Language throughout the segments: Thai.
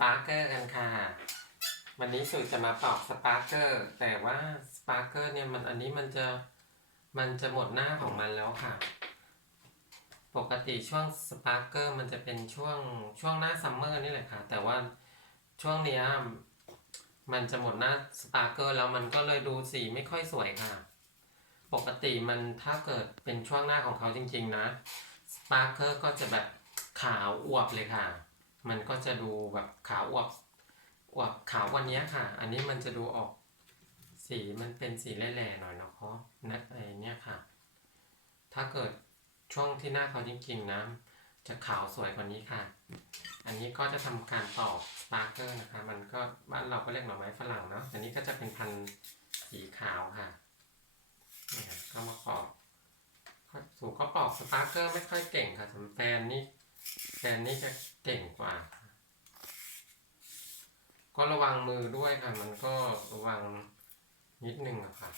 ปาร์เกอร์กันค่ะ วันนี้สูตรจะมาปอกสปาร์เกอร์แต่ว่าสปาร์เกอร์เนี่ยมันอันนี้มันจะมันจะหมดหน้าของมันแล้วค่ะ ปกติช่วงสปาร์เกอร์มันจะเป็นช่วงช่วงหน้าซัมเมอร์นี่แหละค่ะ แต่ว่าช่วงเนี้ยมันจะหมดหน้าสปาร์เกอร์แล้วมันก็เลยดูสีไม่ค่อยสวยค่ะ ปกติมันถ้าเกิดเป็นช่วงหน้าของเขาจริง ๆ นะสปาร์เกอร์ก็จะแบบขาวอวบเลยค่ะ มันก็จะดูแบบขาวอวบอวบขาววันนี้ค่ะ อันนี้มันจะดูออกสีมันเป็นสีแหล่ๆหน่อยเนาะเขานะไอเนี้ยค่ะ ถ้าเกิดช่วงที่หน้าเขาจริงๆนะจะขาวสวยกว่านี้ค่ะ อันนี้ก็จะทำการตอกสปาร์เกอร์นะคะ มันก็บ้านเราก็เรียกหน่อไม้ฝรั่งเนาะ อันนี้ก็จะเป็นพันธุ์สีขาวค่ะเนี่ยก็มาปอกสูก็ปอกสปาร์เกอร์ไม่ค่อยเก่งค่ะสำหรับแฟนนี่ แฟนนี่จะเก่งกว่า ก็ระวังมือด้วยค่ะ มันก็ระวังนิดนึงอะค่ะ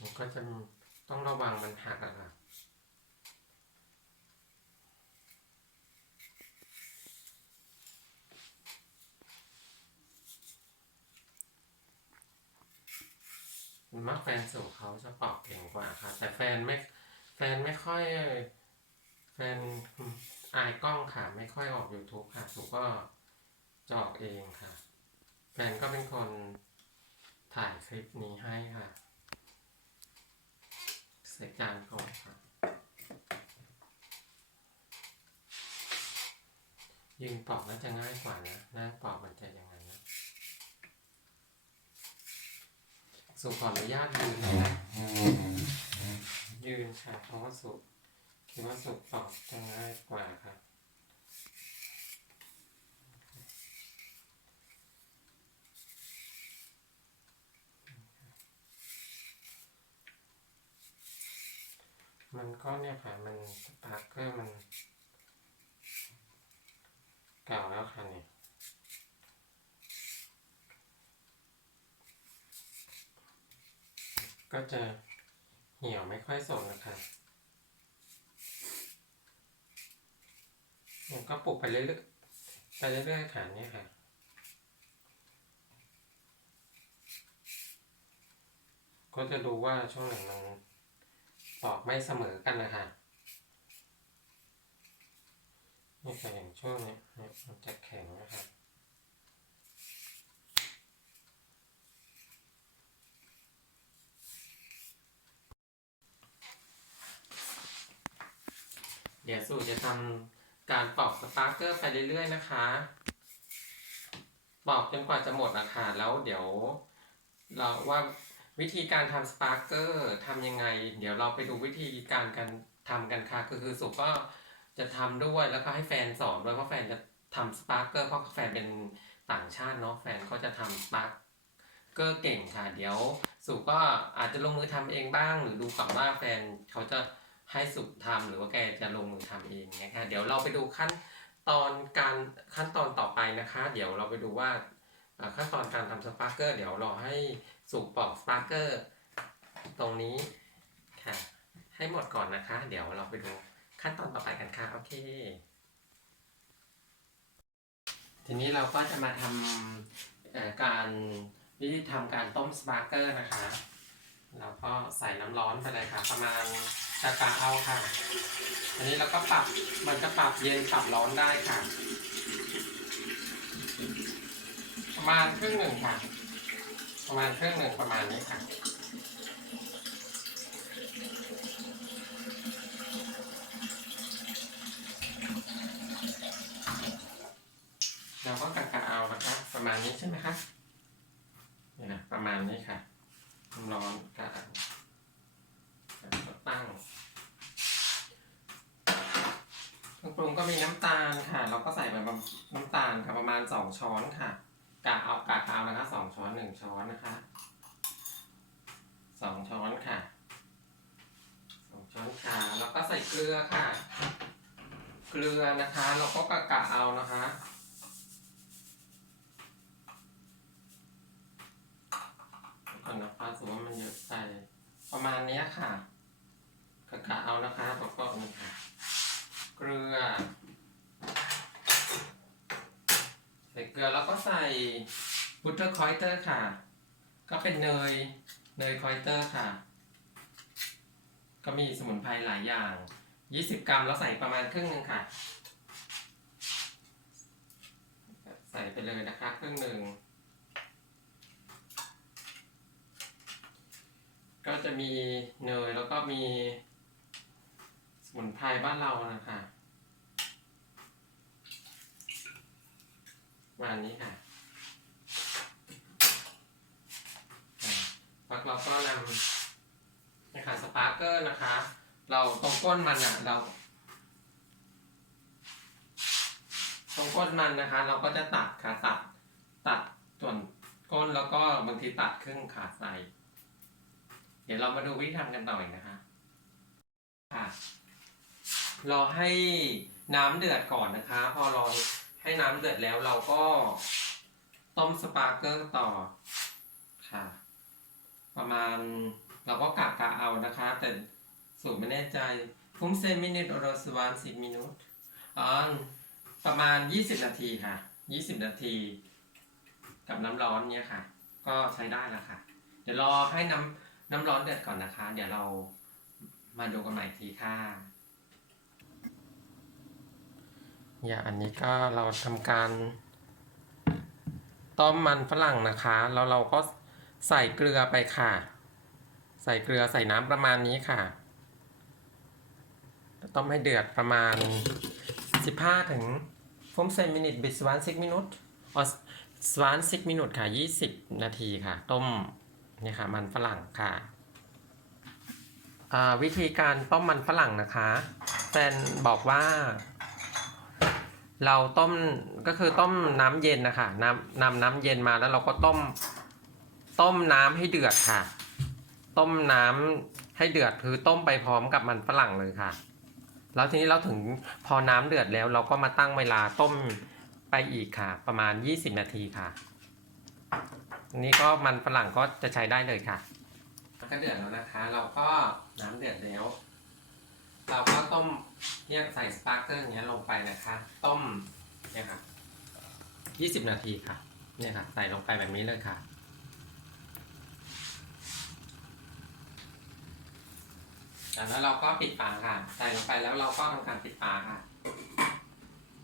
มันก็จะต้องระวังมันหักอะค่ะ มักแฟนสู่เขาจะปอกเก่งกว่าค่ะ แต่แฟนไม่แฟนไม่ค่อยแฟนอายกล้องค่ะ ไม่ค่อยออก YouTube ค่ะถูกก็จอกเองค่ะ แฟนก็เป็นคนถ่ายคลิปนี้ให้ค่ะใส่จานก่อนค่ะยืนปอกน่าจะง่ายกว่านะหน้าปอกมันจะยังไงนะ สุขออนุญาตยืนนะยืนค่ะเพราะว่าสุขคิดว่าสุปอกจะง่ายกว่าค่ะมันก็เนี่ยค่ะ มันสปาร์เกอร์มันเก่าแล้วค่ะเนี่ย ก็จะเหี่ยวไม่ค่อยสดนะคะเนี่ยก็ปลูกไปเรื่อยๆไปเรื่อยๆค่ะเนี่ยค่ะ ก็จะดูว่าช่วงไหนมันปอกไม่เสมอกันนะคะนี่ค่ะอย่างช่วงนี้มันจะแข็งนะครับ เดี๋ยวสู่จะทำการปอกสปาร์เกอร์ไปเรื่อยๆนะคะปอกจนกว่าจะหมดอะค่ะแล้วเดี๋ยว เราว่าวิธีการทำสปาร์เกอร์ทำยังไง เดี๋ยวเราไปดูวิธีการการทำกันค่ะก็คือสุก็จะทำด้วยแล้วก็ให้แฟนสอนด้วยเพราะแฟนจะทำสปาร์เกอร์เพราะแฟนเป็นต่างชาติเนาะแฟนก็จะทำสปาร์เกอร์เก่งค่ะ เดี๋ยวสุก็อาจจะลงมือทำเองบ้าง หรือดูก่อนว่าแฟนเขาจะ ให้สุทำหรือว่าแกจะลงมือทำเองนะคะเดี๋ยวเราไปดูขั้นตอนการขั้นตอนต่อไปนะคะ เดี๋ยวเราไปดูว่าขั้นตอนการทำสปาร์เกอร์เดี๋ยวราให้สุกปอกสปาร์เกอร์ตรงนี้ค่ะ ให้หมดก่อนนะคะ เดี๋ยวเราไปดูขั้นตอนต่อไปกันค่ะโอเค ทีนี้เราก็จะมาทำเอ่อการวิธีทำการต้มสปาร์เกอร์นะคะ เราก็ใส่น้ำร้อนไปเลยค่ะ ประมาณกะกะเอาค่ะ อันนี้เราก็ปรับมันก็ปรับเย็นปรับร้อนได้ค่ะ ประมาณครึ่งหนึ่งค่ะ ประมาณครึ่งหนึ่งประมาณนี้ค่ะเราก็กะกะเอานะคะ ประมาณนี้ใช่ไหมคะนี่นะประมาณนี้ค่ะน้ำร้อนกะเอาแล้วก็ตั้งเครื่องปรุง ก็มีน้ำตาลค่ะ เราก็ใส่ไปประน้ำตาลค่ะประมาณสองช้อนค่ะกะเอากะเอานะคะสองช้อนหนึ่งช้อนนะคะสองช้อนค่ะสองช้อนค่ะแล้วก็ใส่เกลือค่ะ เกลือนะคะเราก็กะกะเอานะคะก่อนนะฟ้าสมมติว่ามันเยอะไปเนี้ค่ะกะกะเอานะคะแล้วก็นี่ค่ะ เกลือ ใส่เกลือแล้วก็ใส่ บุตเตอร์คอยเตอร์ค่ะ ก็เป็นเนย เนยคอยเตอร์ค่ะ ก็มีสมุนไพรหลายอย่าง 20 กรัมแล้วใส่ประมาณครึ่งหนึงค่ะ ใส่ไปเลยนะคะครึ่งหนึ่ง ก็จะมีเนยแล้วก็มีสมุนไพรบ้านเรานะคะประมาณนี้ค่ะอ่าแล้วเราก็ นำนะคะสปาร์เกอร์นะคะ เราตรงก้นมันอะเรา ตรงก้นมันนะคะ เราก็จะตัดค่ะตัดตัดส่วนก้นแล้วก็บางทีตัดครึ่งขาดใส่เดี๋ยวเรามาดูวิธีทำกันต่ออีกนะคะค่ะรอให้น้ำเดือดก่อนนะคะ พอเราให้น้ำเดือดแล้วเราก็ต้มสปาร์เกอร์ต่อค่ะ ประมาณเราก็กะกะเอานะคะ แต่สูตรไม่แน่ใจฟุ้มเซมินิตอรสวานสิบมินุตอ๋อประมาณ 20 นาทีค่ะ 20 นาที กับน้ำร้อนเนี่ยค่ะ ก็ใช้ได้แล้วค่ะ เดี๋ยวรอให้น้ำน้ำร้อนเดือดก่อนนะคะ เดี๋ยวเรามาดูกันใหม่อีกทีค่ะอย่างอันนี้ก็เราทำการ ต้มมันฝรั่งนะคะ แล้วเราก็ ใส่เกลือไปค่ะ ใส่เกลือใส่น้ำประมาณนี้ค่ะ ต้มให้เดือดประมาณ 15 ถึงฟุมเซนมินิทบิสวันซิกมินุตออสวันซิกมินุตค่ะ 20 นาทีค่ะ ต้มนี่ค่ะ มันฝรั่งค่ะอ่าวิธีการต้มมันฝรั่งนะคะแฟนบอกว่า เราต้มก็คือต้มน้ำเย็นนะคะน้ำนำน้ำเย็นมาแล้วเราก็ต้ม ต้มน้ำให้เดือดค่ะ ต้มน้ำให้เดือดคือต้มไปพร้อมกับมันฝรั่งเลยค่ะ แล้วทีนี้เราถึงพอน้ำเดือดแล้ว เราก็มาตั้งเวลาต้มไปอีกค่ะ ประมาณ 20 นาทีค่ะนนี้ก็มันฝรั่งก็จะใช้ได้เลยค่ะก็เดือดแล้วนะคะ เราก็น้ำเดือดแล้ว เราก็ต้มเนี่ยใส่สปาร์เกอร์อย่างเงี้ยลงไปนะคะ ต้มเนี่ยค่ะ20 นาทีค่ะ เนี่ยค่ะ ใส่ลงไปแบบนี้เลยค่ะ จากนั้นเราก็ปิดฝาค่ะ ใส่ลงไปแล้วเราก็ทำการปิดฝาค่ะ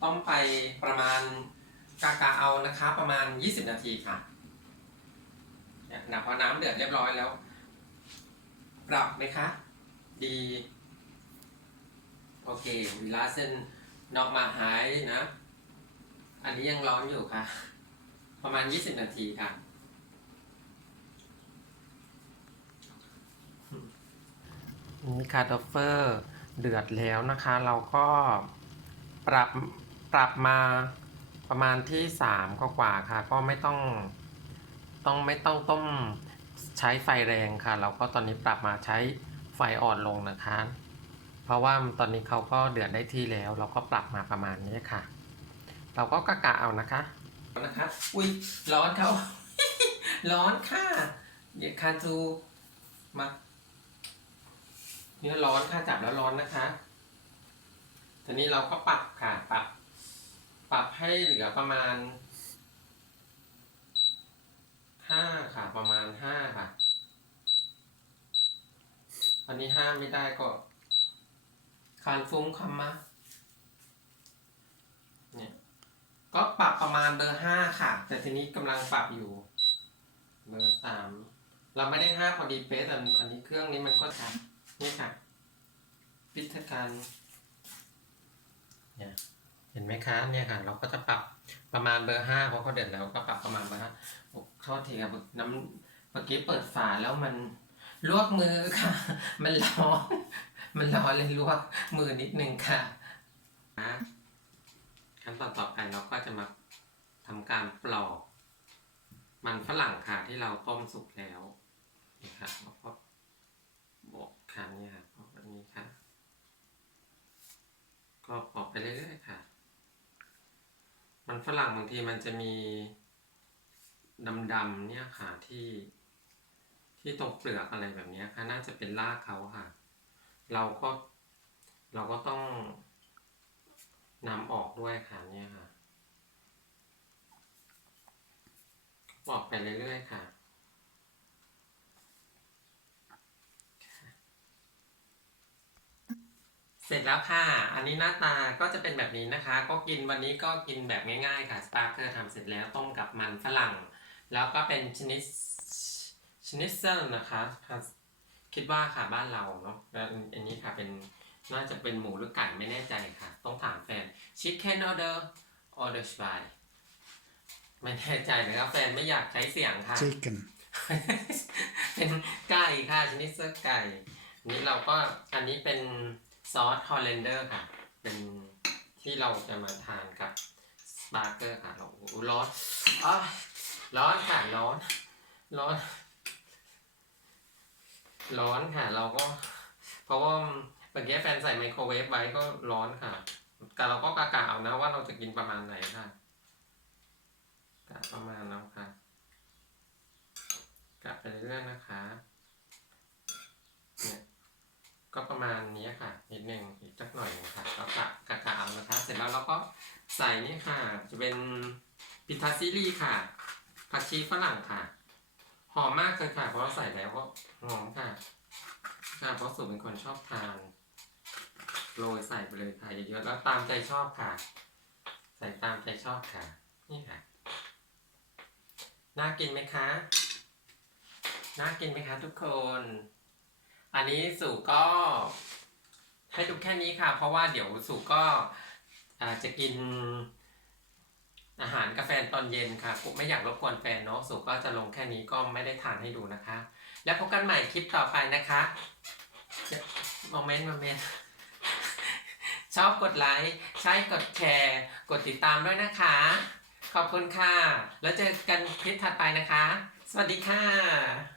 ต้มไปประมาณกากาเอานะคะประมาณ 20 นาทีค่ะเนี่ยนะพอน้ำเดือดเรียบร้อยแล้ว ปรับไหมคะ ดี โอเคเวลาเส้นนอกมาหายนะ อันนี้ยังร้อนอยู่ค่ะ ประมาณ 20 นาทีค่ะ นี่ค่ะดอฟเฟอร์เดือดแล้วนะคะ เราก็ปรับปรับมาประมาณที่สามก็กว่าค่ะ ก็ไม่ต้องต้องไม่ต้องต้มใช้ไฟแรงค่ะ เราก็ตอนนี้ปรับมาใช้ไฟอ่อนลงนะคะ เพราะว่าตอนนี้เขาก็เดือดได้ที่แล้ว เราก็ปรับมาประมาณนี้ค่ะ เราก็กะกะเอานะคะนะคะ อุ้ยร้อนเขาร้อนค่ะเดี๋ยวคาจูมา นี่ร้อนค่ะจับแล้วร้อนนะคะ ทีนี้เราก็ปรับค่ะปรับ ปรับให้เหลือประมาณห้าค่ะประมาณห้าค่ะ อันนี้ห้าไม่ได้ก็คานฟุ้งคำมาเนี่ยก็ปรับประมาณเบอร์ห้าค่ะ แต่ทีนี้กำลังปรับอยู่ เบอร์สามเราไม่ได้ห้าพอดีเป๊ะแต่อันนี้เครื่องนี้มันก็ค่ะ นี่ค่ะพิธการเนี่ยเห็นไหมคะเนี่ยค่ะ เราก็จะปรับประมาณเบอร์ห้าเพราะเขาเดือดแล้วก็ปรับประมาณเบอร์ห้าโอ้โทษทีครับน้ำเมื่อกี้เปิดฝาแล้วมันลวกมือค่ะ มันร้อนมันร้อนเลยลวกมือนิดนึงค่ะนะขั้นตอนต่อไปเราก็จะมาทำการปลอก มันฝรั่งค่ะที่เราต้มสุกแล้วนี่ค่ะแล้วก็บ ค่ะเนี่ยค่ะบอกแบบนี้ค่ะ ก็ปอกไปเรื่อยๆค่ะ มันฝรั่งบางทีมันจะมีดำๆเนี่ยค่ะที่ที่ตรงเปลือกอะไรแบบนี้ค่ะ น่าจะเป็นรากเขาค่ะ เราก็เราก็ต้องนำออกด้วยค่ะเนี่ยค่ะออกไปเรื่อยๆค่ะ เสร็จแล้วค่ะ อันนี้หน้าตาก็จะเป็นแบบนี้นะคะ ก็กินวันนี้ก็กินแบบง่ายๆค่ะ สปาร์เกอร์ทำเสร็จแล้วต้มกับมันฝรั่ง แล้วก็เป็นชนิดชนิดเซลนะคะคิดว่าค่ะบ้านเราเนาะแล้วอันนี้ค่ะเป็นน่าจะเป็นหมูหรือไก่ไม่แน่ใจค่ะ ต้องถามแฟนชิคเก้นออเดอร์ออเดอร์สบายไม่แน่ใจนะครับแฟนไม่อยากใช้เสียงค่ะ Chicken. เป็นไก่ค่ะชนิดเสื้อไก่อันนี้เราก็อันนี้เป็น ซอสฮอลแลนเดอร์ค่ะ เป็นที่เราจะมาทานกับสปาร์เกอร์ค่ะเราโอ้โหร้อนอ้าวร้อนค่ะร้อน ร้อน ร้อนค่ะ เราก็ เพราะว่าเมื่อกี้แฟนใส่ไมโครเวฟไว้ก็ร้อนค่ะ แต่เราก็กะกะเอานะว่าเราจะกินประมาณไหนค่ะกะประมาณแล้วค่ะกลับไปเรื่อยๆนะคะเนี่ย ก็ประมาณนี้ค่ะ นิดนึงอีกสักหน่อยหนึงค่ะก็กะกะกะเอานะคะ เสร็จแล้วเราก็ใส่นี่ค่ะ จะเป็นพิทาซิลี่ค่ะผักชีฝรั่งค่ะ หอมมากเลยค่ะเพราะว่าใส่แล้วก็หอมค่ะค่ะเพราะสูตรเป็นคนชอบทานโรยใส่ไปเลยค่ะเยอะๆแล้วตามใจชอบค่ะ ใส่ตามใจชอบค่ะ นี่ค่ะน่ากินไหมคะน่ากินไหมคะทุกคน อันนี้สู่ก็ให้ดูแค่นี้ค่ะ เพราะว่าเดี๋ยวสู่ก็จะกินอาหารกาแฟตอนเย็นค่ะกูไม่อยากรบกวนแฟนเนาะสู่ก็จะลงแค่นี้ก็ไม่ได้ทานให้ดูนะคะ แล้วพบกันใหม่คลิปต่อไปนะคะโมเมนต์โมเมนต์ชอบกดไลค์ใช่กดแชร์ กดติดตามด้วยนะคะ ขอบคุณค่ะ แล้วเจอกันคลิปถัดไปนะคะ สวัสดีค่ะ